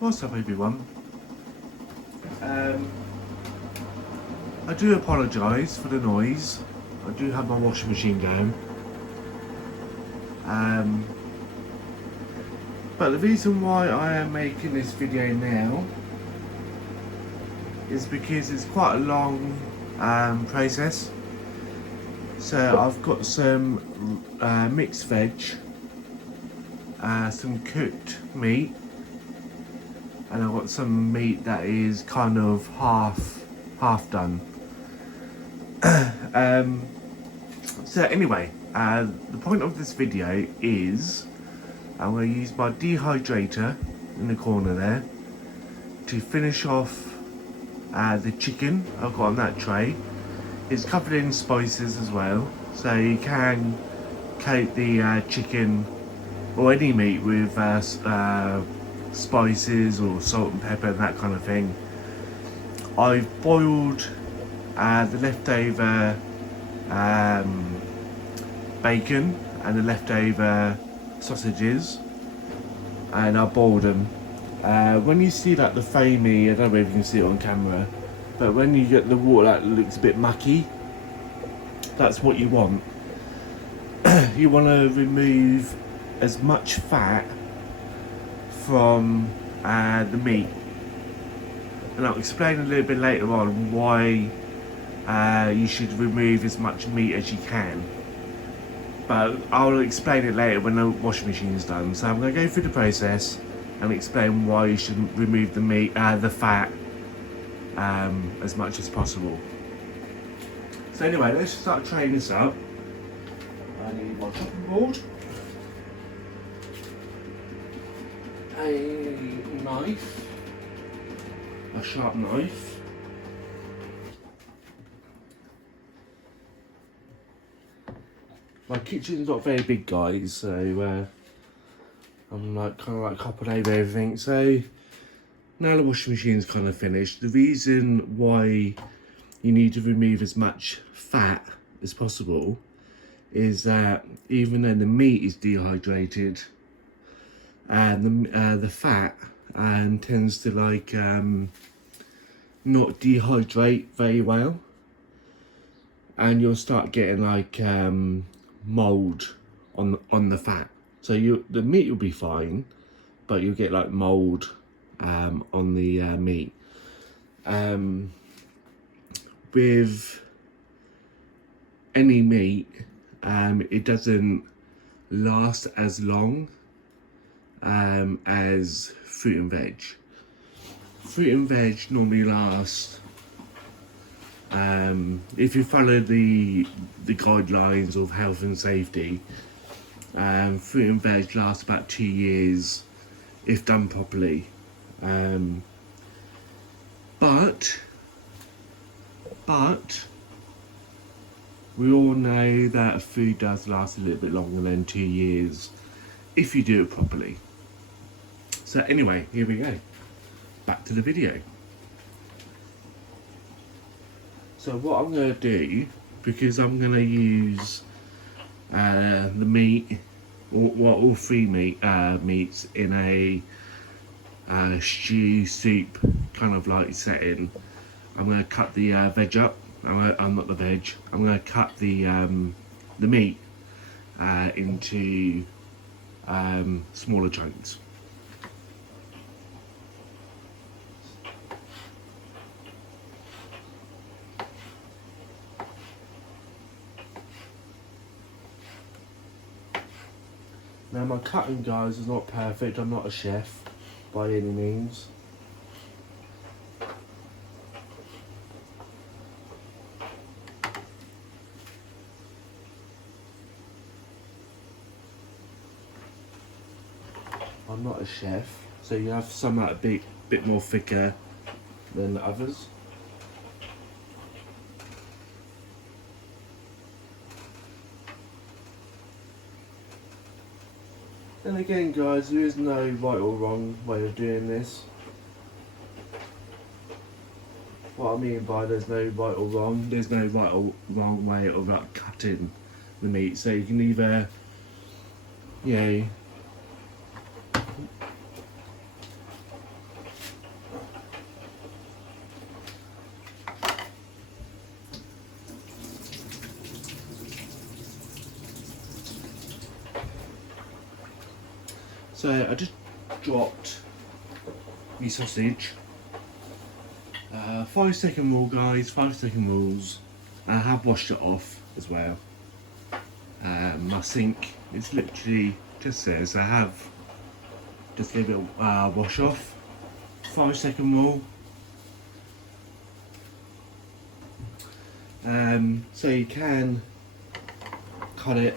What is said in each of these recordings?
What's up everyone? I do apologise for the noise. I do have my washing machine going. But the reason why I am making this video now is because it's quite a long process. So I've got some mixed veg, some cooked meat, and I've got some meat that is kind of half done. So anyway, the point of this video is I'm going to use my dehydrator in the corner there to finish off the chicken I've got on that tray. It's covered in spices as well, so you can coat the chicken or any meat with spices or salt and pepper and that kind of thing. I've boiled the leftover bacon and the leftover sausages, and I boiled them. When you see like the foamy, I don't know if you can see it on camera, but when you get the water that looks a bit mucky, that's what you want. You want to remove as much fat from the meat, and I'll explain a little bit later on why you should remove as much meat as you can, but I'll explain it later when the washing machine is done. So I'm going to go through the process and explain why you should remove the meat, the fat, as much as possible. So anyway, let's start traying this up. I need my chopping board, a knife, a sharp knife, my kitchen's not very big, guys, so I'm like kind of like hopping over everything. So now the washing machine's kind of finished. The reason why you need to remove as much fat as possible is that even though the meat is dehydrated, the fat tends to like not dehydrate very well, and you'll start getting like mold on the fat. So the meat will be fine, but you'll get like mold on the meat. With any meat, it doesn't last as long as fruit and veg. Fruit and veg normally last, if you follow the guidelines of health and safety, fruit and veg lasts about 2 years if done properly. But we all know that food does last a little bit longer than 2 years if you do it properly. So anyway, here we go. Back to the video. So what I'm going to do, because I'm going to use the meat, all three meats in a stew soup kind of like setting, I'm going to cut the veg up. I'm not the veg. I'm going to cut the meat into smaller chunks. Now my cutting, guys, is not perfect. I'm not a chef by any means. I'm not a chef, so you have some that are a bit more thicker than the others. And again, guys, there is no right or wrong way of doing this. What I mean by there's no right or wrong, there's no right or wrong way of like cutting the meat. So you can either, you know, So I just dropped my sausage. 5-second rule, guys, 5-second rules. I have washed it off as well. My sink is literally just says I have just give it a wash off. 5-second rule. So you can cut it.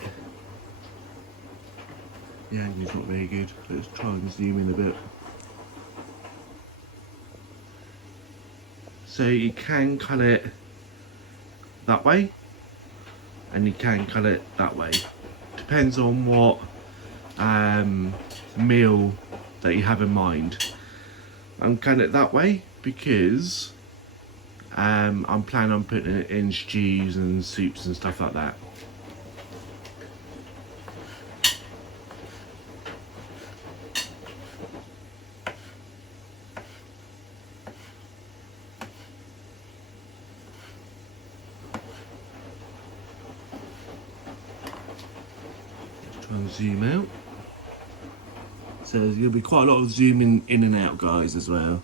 The angle's not very good. Let's try and zoom in a bit. So you can cut it that way, and you can cut it that way. Depends on what meal that you have in mind. I'm cutting it that way because I'm planning on putting it in stews and soups and stuff like that. Try and zoom out. So there's going to be quite a lot of zooming in and out, guys, as well.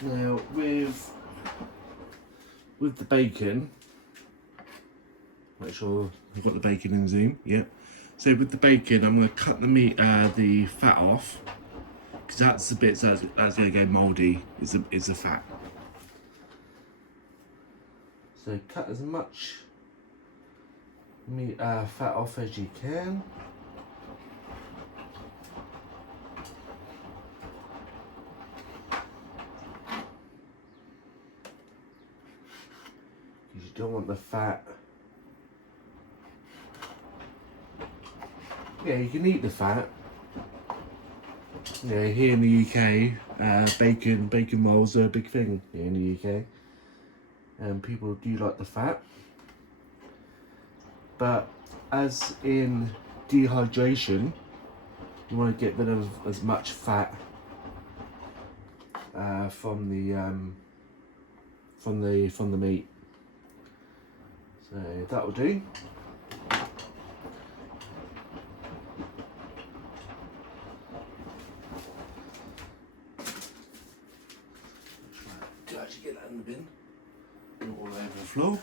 Now with the bacon, make sure I've got the bacon in zoom. Yeah. So with the bacon, I'm going to cut the fat off, because that's the bits that's going to go mouldy. Is the fat. So cut as much fat off as you can. You don't want the fat. Yeah, you can eat the fat. Yeah, here in the UK, bacon rolls are a big thing here in the UK, and people do like the fat. But as in dehydration, you want to get rid of as much fat from the meat. So that will do. To actually get that in the bin, not all over the floor.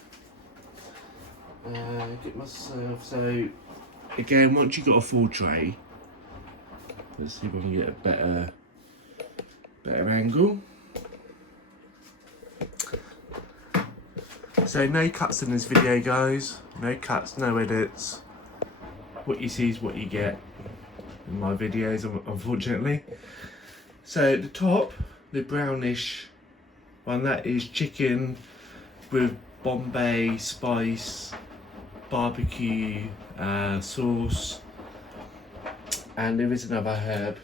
Get myself. So again, once you've got a full tray, let's see if I can get a better angle. So no cuts in this video, guys. No cuts, no edits. What you see is what you get in my videos, unfortunately. So at the top, the brownish one, that is chicken with Bombay spice, barbecue sauce, and there is another herb.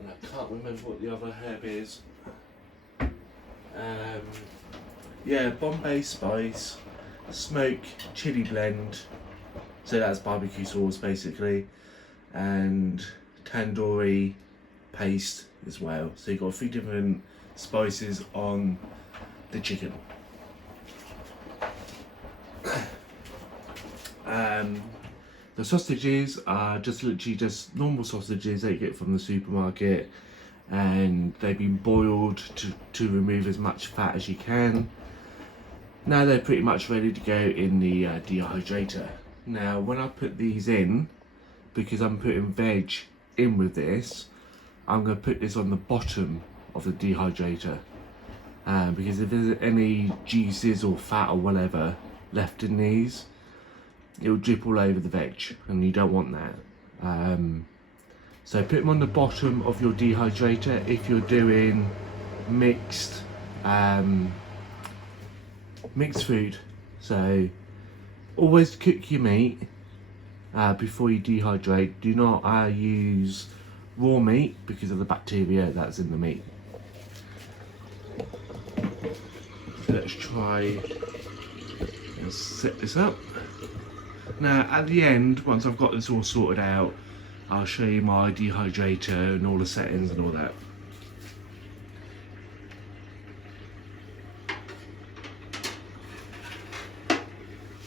And I can't remember what the other herb is. Yeah, Bombay spice, smoked chili blend, so that's barbecue sauce basically, and tandoori paste as well. So you've got 3 different spices on the chicken. The sausages are literally just normal sausages that you get from the supermarket, and they've been boiled to remove as much fat as you can. Now they're pretty much ready to go in the dehydrator. Now when I put these in, because I'm putting veg in with this, I'm going to put this on the bottom of the dehydrator, because if there's any juices or fat or whatever left in these, it'll drip all over the veg, and you don't want that. So put them on the bottom of your dehydrator if you're doing mixed food. So always cook your meat before you dehydrate. Do not use raw meat because of the bacteria that's in the meat. So let's try and set this up. Now at the end, once I've got this all sorted out, I'll show you my dehydrator and all the settings and all that.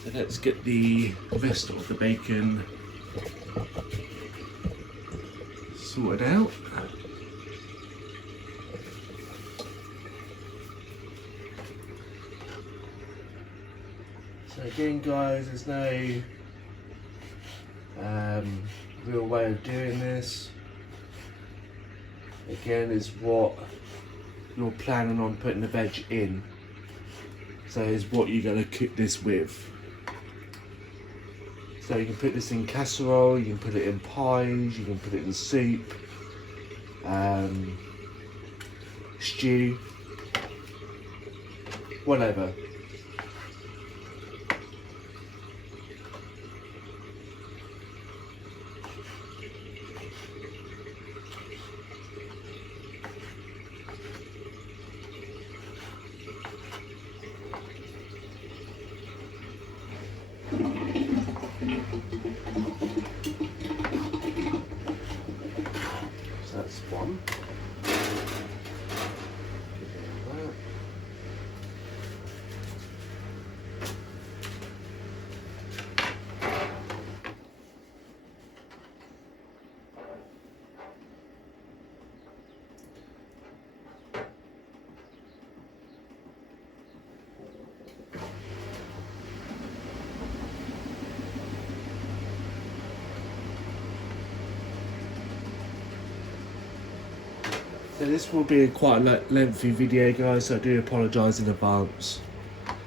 So let's get the rest of the bacon sorted out. So again guys, there's no real way of doing this. Again, is what you're planning on putting the veg in. So is what you're going to cook this with. So you can put this in casserole, you can put it in pies, you can put it in soup, stew, whatever. So that's one. So this will be quite a lengthy video guys, so I do apologise in advance.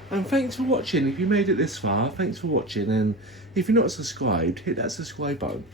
And thanks for watching. If you made it this far, thanks for watching, and if you're not subscribed, hit that subscribe button.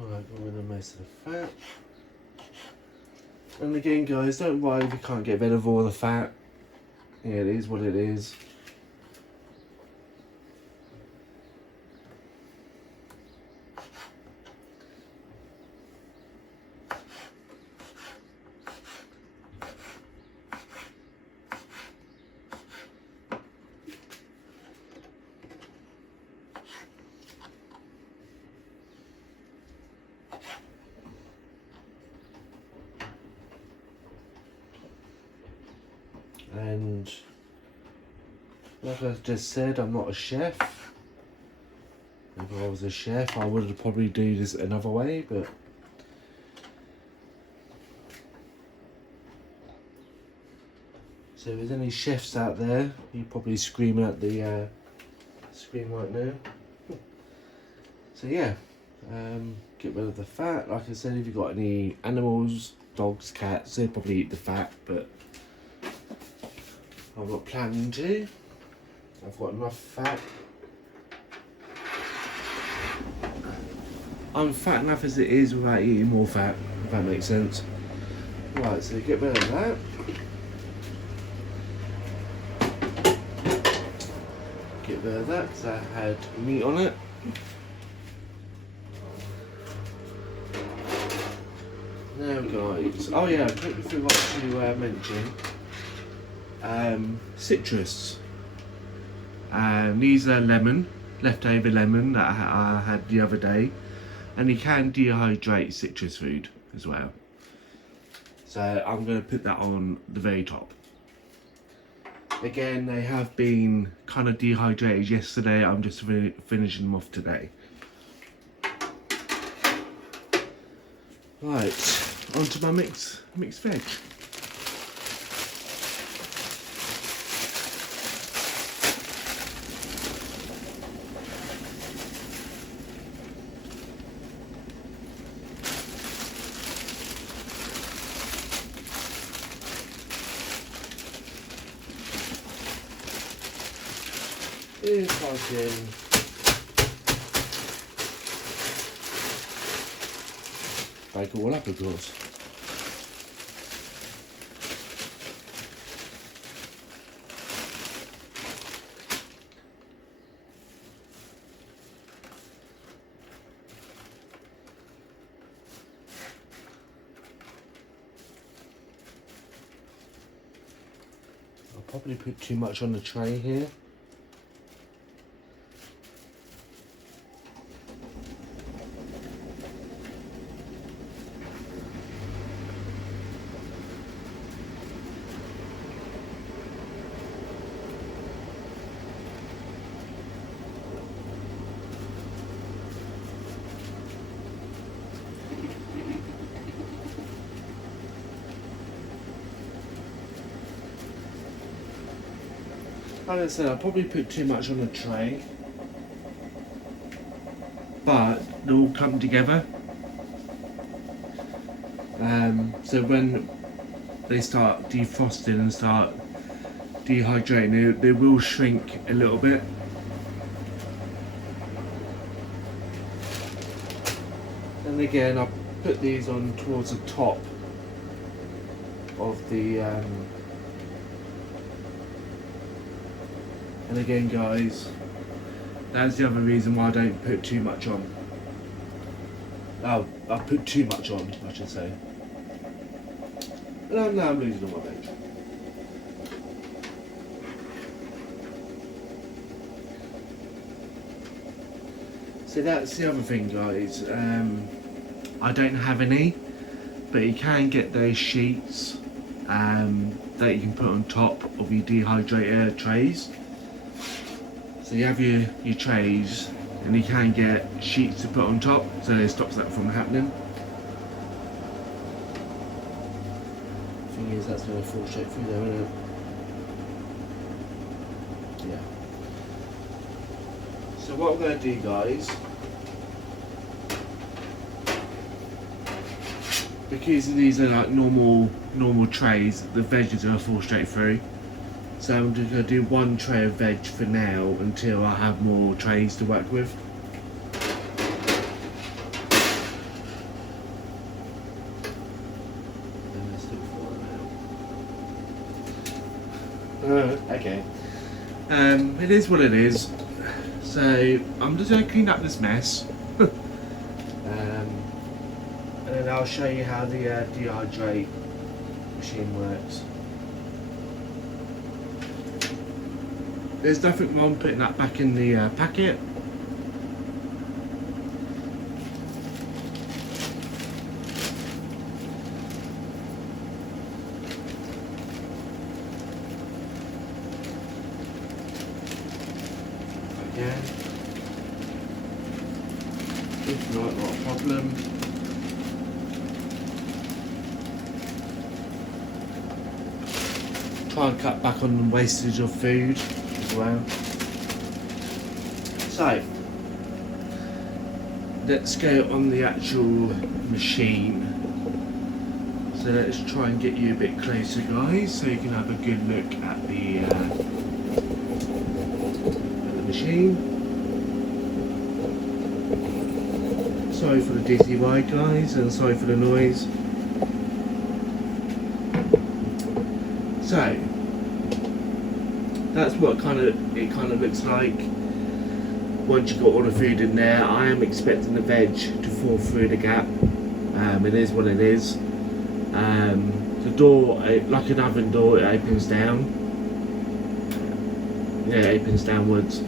Alright, got rid of most of the fat. And again guys, don't worry if you can't get rid of all the fat. Yeah, it is what it is. And like I just said, I'm not a chef. If I was a chef, I would probably do this another way, but so if there's any chefs out there, you're probably screaming at the screen right now. So yeah, get rid of the fat. Like I said, if you've got any animals, dogs, cats, they probably eat the fat, but I'm not planning to. I've got enough fat. I'm fat enough as it is without eating more fat, if that makes sense. Right, so get rid of that. Get rid of that because I had meat on it. Now guys, oh yeah, I completely forgot to mention citrus. These are lemon, leftover lemon that I had the other day, and you can dehydrate citrus food as well. So I'm going to put that on the very top. Again, they have been kind of dehydrated yesterday. I'm just finishing them off today. Right, onto my mixed veg. if I can break it all up, of course. I'll probably put too much on the tray here. Like I said, I'll probably put too much on the tray, but they'll all come together. So when they start defrosting and start dehydrating, they will shrink a little bit. And again, I'll put these on towards the top of the and again guys, that's the other reason why I don't put too much on. Oh, I put too much on, I should say. And now I'm losing all my veg. So that's the other thing guys, I don't have any, but you can get those sheets that you can put on top of your dehydrator trays. So you have your trays and you can get sheets to put on top, so it stops that from happening. The thing is, that's going to fall straight through there, isn't it? Yeah. So what I'm going to do guys, because these are like normal trays, the veg is going to fall straight through. So I'm just going to do one tray of veg for now until I have more trays to work with. Okay. It is what it is. So I'm just going to clean up this mess. And then I'll show you how the dehydrate machine works. There's nothing wrong putting that back in the packet. Again. If not a problem. Try and cut back on the wastage of food. Well, so let's go on the actual machine. So let's try and get you a bit closer guys, so you can have a good look at the machine. Sorry for the dizzy ride guys, and sorry for the noise. So that's what it kind of looks like once you've got all the food in there. I am expecting the veg to fall through the gap. It is what it is. The door, like an oven door, it opens down. Yeah, it opens downwards.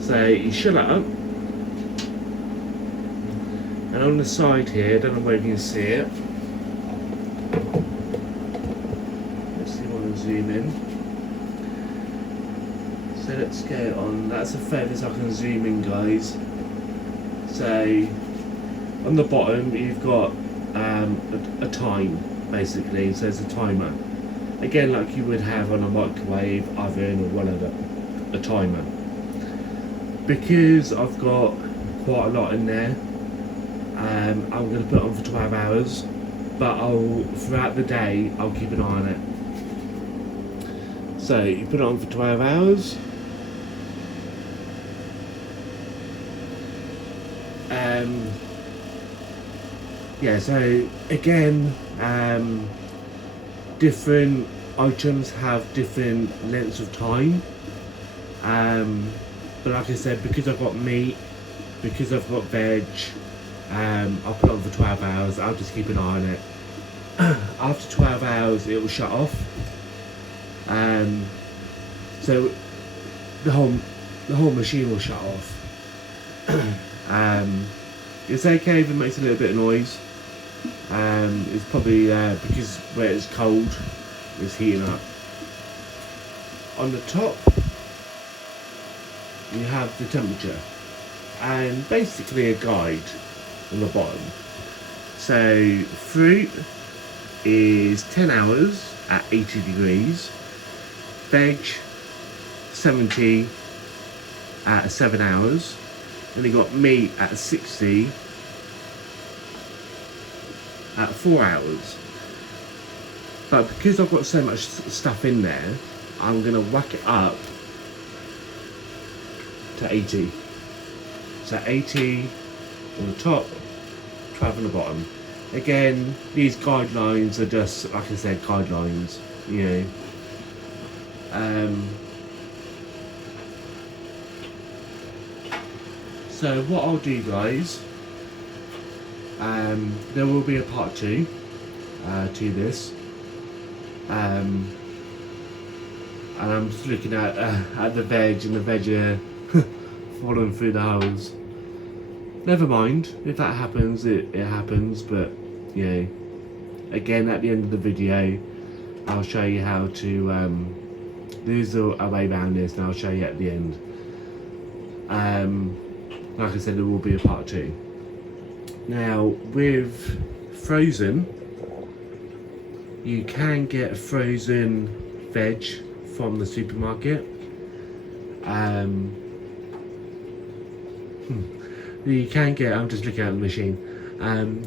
So you shut it up. And on the side here, I don't know whether you can see it. Let's see if I can zoom in. So let's go on, that's the furthest I can zoom in guys. So on the bottom you've got a time basically, so it's a timer. Again like you would have on a microwave, oven or whatever, a timer. Because I've got quite a lot in there, I'm going to put it on for 12 hours, but throughout the day I'll keep an eye on it. So you put it on for 12 hours. Yeah, so again, different items have different lengths of time. But like I said, because I've got meat, because I've got veg, I'll put it on for 12 hours. I'll just keep an eye on it. After 12 hours, it will shut off. So the whole machine will shut off. It's okay if it makes a little bit of noise. It's probably because where it's cold, it's heating up. On the top, you have the temperature and basically a guide on the bottom. So fruit is 10 hours at 80 degrees, veg 70 at 7 hours, then you got meat at 60 at 4 hours. But because I've got so much stuff in there, I'm going to whack it up to 80. So 80 on the top, 12 on the bottom. Again, these guidelines are just, like I said, guidelines, you know. So what I'll do, guys, there will be a part 2 to this. And I'm just looking at the veg, and the veg are falling through the holes. Never mind, if that happens, it happens, but you know, again, at the end of the video, I'll show you how to, there's a way around this, and I'll show you at the end. Like I said, there will be a part 2. Now, with frozen, you can get frozen veg from the supermarket. You can get, I'm just looking at the machine,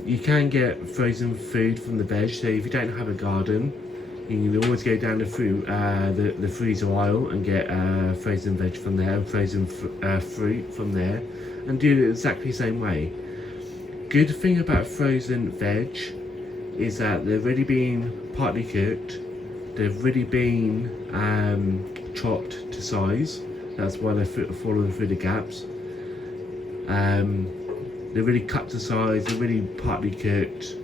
you can get frozen food from the veg. So if you don't have a garden, you can always go down the freezer aisle and get frozen veg from there, frozen fruit from there, and do it exactly the same way. Good thing about frozen veg is that they've already been partly cooked, they've already been chopped to size. That's why they're falling through the gaps. They're really cut to size, they're really partly cooked.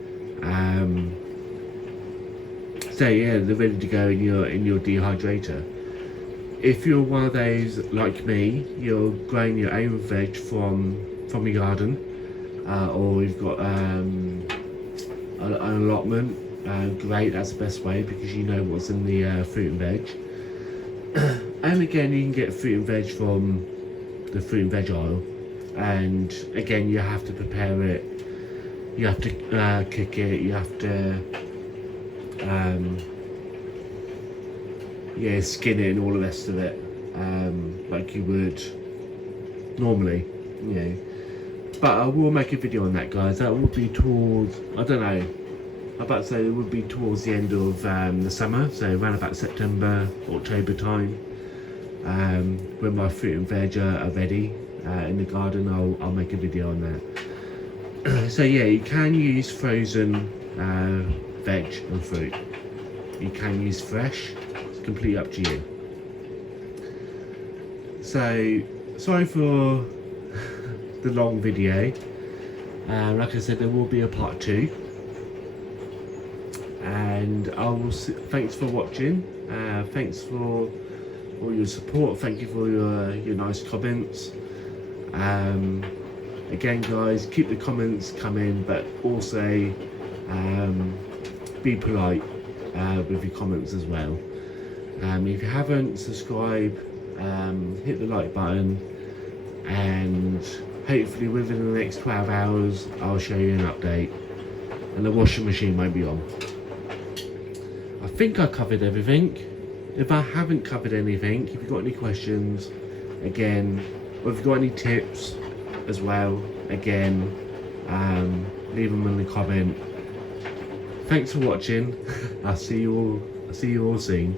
So yeah, they're ready to go in your dehydrator. If you're one of those like me, you're growing your own veg from your garden, or you've got an allotment, great, that's the best way because you know what's in the fruit and veg. And again, you can get fruit and veg from the fruit and veg aisle. And again, you have to prepare it, you have to cook it, you have to skin it and all the rest of it, like you would normally, you know. But I will make a video on that, guys. That will be towards, I don't know, I'm about to say it would be towards the end of the summer, so around about September, October time, when my fruit and veg are ready in the garden. I'll make a video on that. So yeah, you can use frozen veg and fruit. You can use fresh. It's completely up to you. So sorry for the long video. Like I said, there will be a part 2. And I will. Thanks for watching. Thanks for all your support. Thank you for your nice comments. Again, guys, keep the comments coming, but also be polite with your comments as well. If you haven't subscribed, hit the like button, and hopefully within the next 12 hours I'll show you an update and the washing machine won't be on. I think I covered everything. If I haven't covered anything, if you've got any questions, again, or if you've got any tips as well, again, leave them in the comment. Thanks for watching. I'll see you all soon.